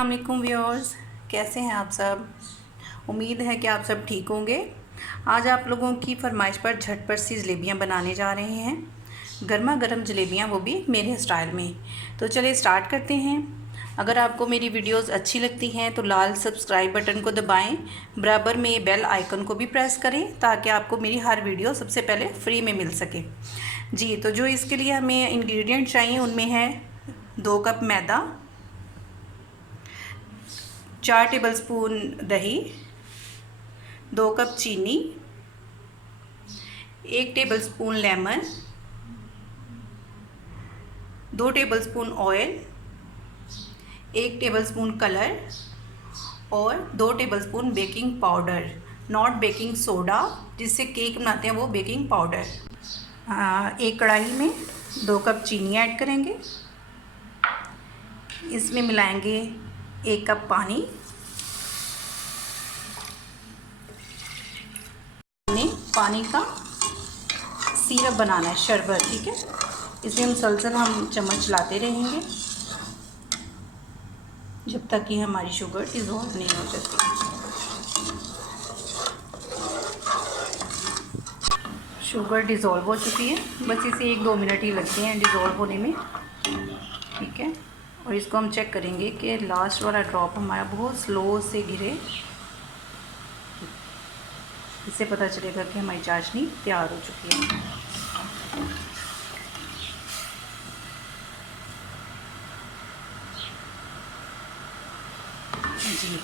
अस्सलाम वालेकुम व्यूअर्स, कैसे हैं आप सब। उम्मीद है कि आप सब ठीक होंगे। आज आप लोगों की फरमाइश पर झटपट सी जलेबियाँ बनाने जा रहे हैं, गर्मा गर्म जलेबियाँ, वो भी मेरे स्टाइल में। तो चलिए स्टार्ट करते हैं। अगर आपको मेरी वीडियोस अच्छी लगती हैं तो लाल सब्सक्राइब बटन को दबाएं, बराबर में बेल आइकन को भी प्रेस करें ताकि आपको मेरी हर वीडियो सबसे पहले फ्री में मिल सके। जी, तो जो इसके लिए हमें इंग्रेडिएंट चाहिए उनमें है 2 कप मैदा, 4 टेबलस्पून दही, 2 कप चीनी, 1 tablespoon lemon, 2 tablespoon oil, 1 tablespoon colour और 2 tablespoon baking powder, not baking soda, जिससे केक बनाते हैं वो बेकिंग पाउडर। एक कढ़ाई में 2 कप चीनी ऐड करेंगे। इसमें मिलाएंगे 1 कप पानी। पानी का सिरप बनाना है, शरबत, ठीक है। इसमें मुसलसल हम चम्मच चलाते रहेंगे जब तक कि हमारी शुगर डिज़ोल्व नहीं हो जाती। शुगर डिज़ोल्व हो चुकी है, बस इसे 1-2 मिनट ही लगते हैं डिज़ोल्व होने में, ठीक है। और इसको हम चेक करेंगे कि लास्ट वाला ड्रॉप हमारा बहुत स्लो से गिरे। इससे पता चलेगा कि हमारी चाशनी तैयार हो चुकी है। जी,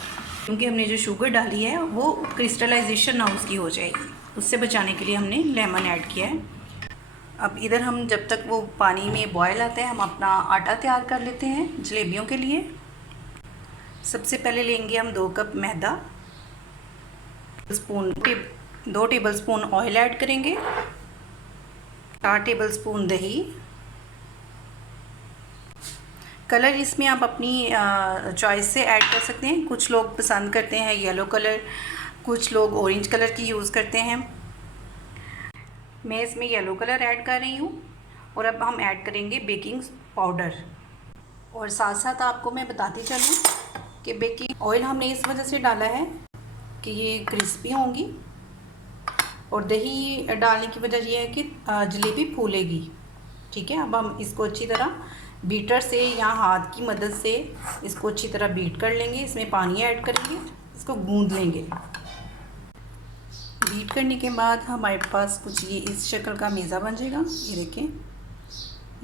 क्योंकि हमने जो शुगर डाली है वो क्रिस्टलाइजेशन ना उसकी हो जाएगी, उससे बचाने के लिए हमने लेमन ऐड किया है। अब इधर हम जब तक वो पानी में बॉयल आता है हम अपना आटा तैयार कर लेते हैं जलेबियों के लिए। सबसे पहले लेंगे हम 2 कप मैदा, 2 टेबलस्पून ऑयल ऐड करेंगे, 4 टेबलस्पून दही। कलर इसमें आप अपनी चॉइस से ऐड कर सकते हैं। कुछ लोग पसंद करते हैं येलो कलर, कुछ लोग ऑरेंज कलर की यूज़ करते हैं। मैं इसमें येलो कलर ऐड कर रही हूँ। और अब हम ऐड करेंगे बेकिंग पाउडर। और साथ साथ आपको मैं बताती चलूँ कि बेकिंग ऑयल हमने इस वजह से डाला है कि ये क्रिस्पी होंगी, और दही डालने की वजह यह है कि जलेबी फूलेगी, ठीक है। अब हम इसको अच्छी तरह बीटर से या हाथ की मदद से इसको अच्छी तरह बीट कर लेंगे। इसमें पानी ऐड करेंगे, इसको गूंद लेंगे। बीट करने के बाद हमारे पास कुछ ये इस शक्ल का मेज़ा बन जाएगा। ये देखें,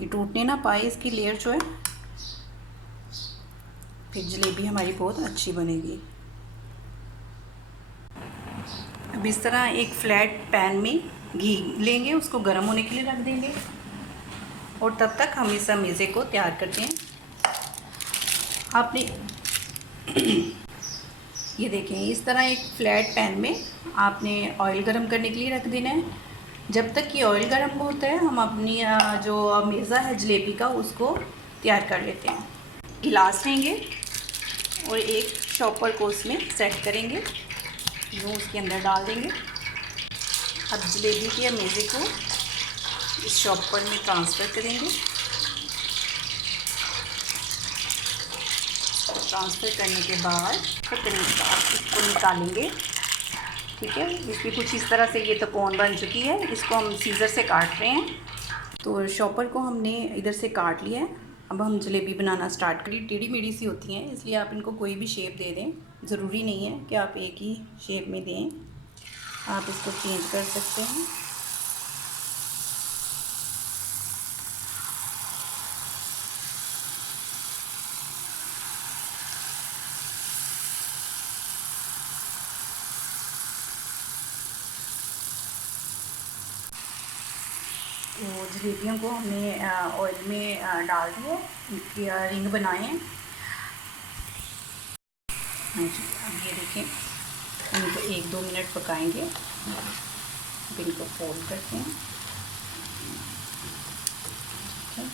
ये टूटने ना पाए इसकी लेयर जो है, फिर जलेबी हमारी बहुत अच्छी बनेगी। अब इस तरह एक फ्लैट पैन में घी लेंगे, उसको गर्म होने के लिए रख देंगे, और तब तक हम इस मेज़े को तैयार करते हैं। आपने ये देखें, इस तरह एक फ्लैट पैन में आपने ऑयल गरम करने के लिए रख देना है। जब तक कि ऑयल गरम होता है हम अपनी जो मेज़ा है जलेबी का उसको तैयार कर लेते हैं। गिलास लेंगे और एक शॉपर को उसमें सेट करेंगे, यूँ उसके अंदर डाल देंगे। अब जलेबी के मेज़े को इस शॉपर में ट्रांसफ़र करेंगे। ट्रांसफ़र करने के बाद इसको निकालेंगे, ठीक है। इसकी कुछ इस तरह से ये तकोन बन चुकी है। इसको हम सीज़र से काट रहे हैं। तो शॉपर को हमने इधर से काट लिया है। अब हम जलेबी बनाना स्टार्ट करें। टेढ़ी मेढ़ी सी होती हैं, इसलिए आप इनको कोई भी शेप दे दें, ज़रूरी नहीं है कि आप एक ही शेप में दें, आप इसको चेंज कर सकते हैं। तो जलेबियों को हमने ऑयल में डाल दिया, इनकी रिंग बनाए हैं। हाँ जी, अब ये देखें, इनको 1-2 मिनट पकाएंगे। अब इनको फोल्ड करते हैं, ठीक है।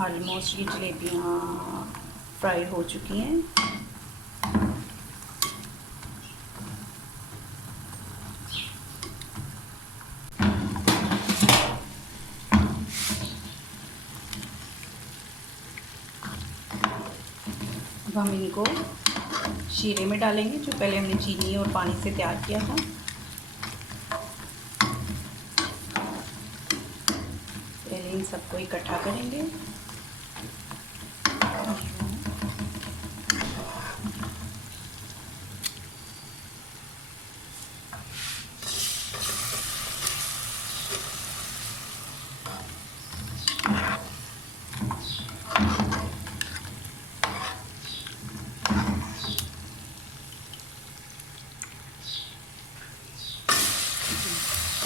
ऑलमोस्ट ये जलेबियाँ फ्राई हो चुकी हैं। हम इनको शीरे में डालेंगे जो पहले हमने चीनी और पानी से तैयार किया था। पहले इन सबको इकट्ठा करेंगे।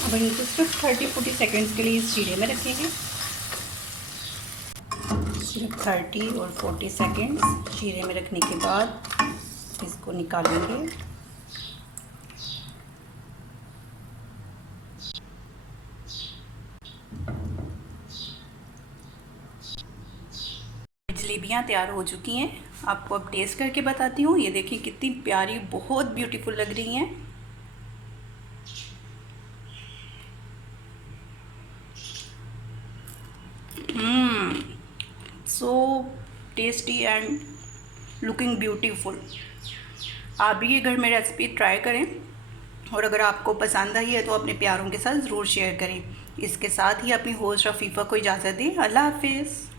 अब इनको सिर्फ 30-40 सेकेंड्स के लिए इस शीरे में रखेंगे। सिर्फ 30 और 40 सेकेंड्स शीरे में रखने के बाद इसको निकालेंगे। जलेबियाँ तैयार हो चुकी हैं। आपको अब टेस्ट करके बताती हूँ। ये देखिए कितनी प्यारी, बहुत ब्यूटीफुल लग रही हैं। So tasty and looking beautiful. आप भी ये घर में रेसिपी ट्राई करें और अगर आपको पसंद आई है तो अपने प्यारों के साथ ज़रूर शेयर करें। इसके साथ ही अपनी होस्ट रफ़ीफ़ा को इजाज़त दें। अल्लाह हाफिज़।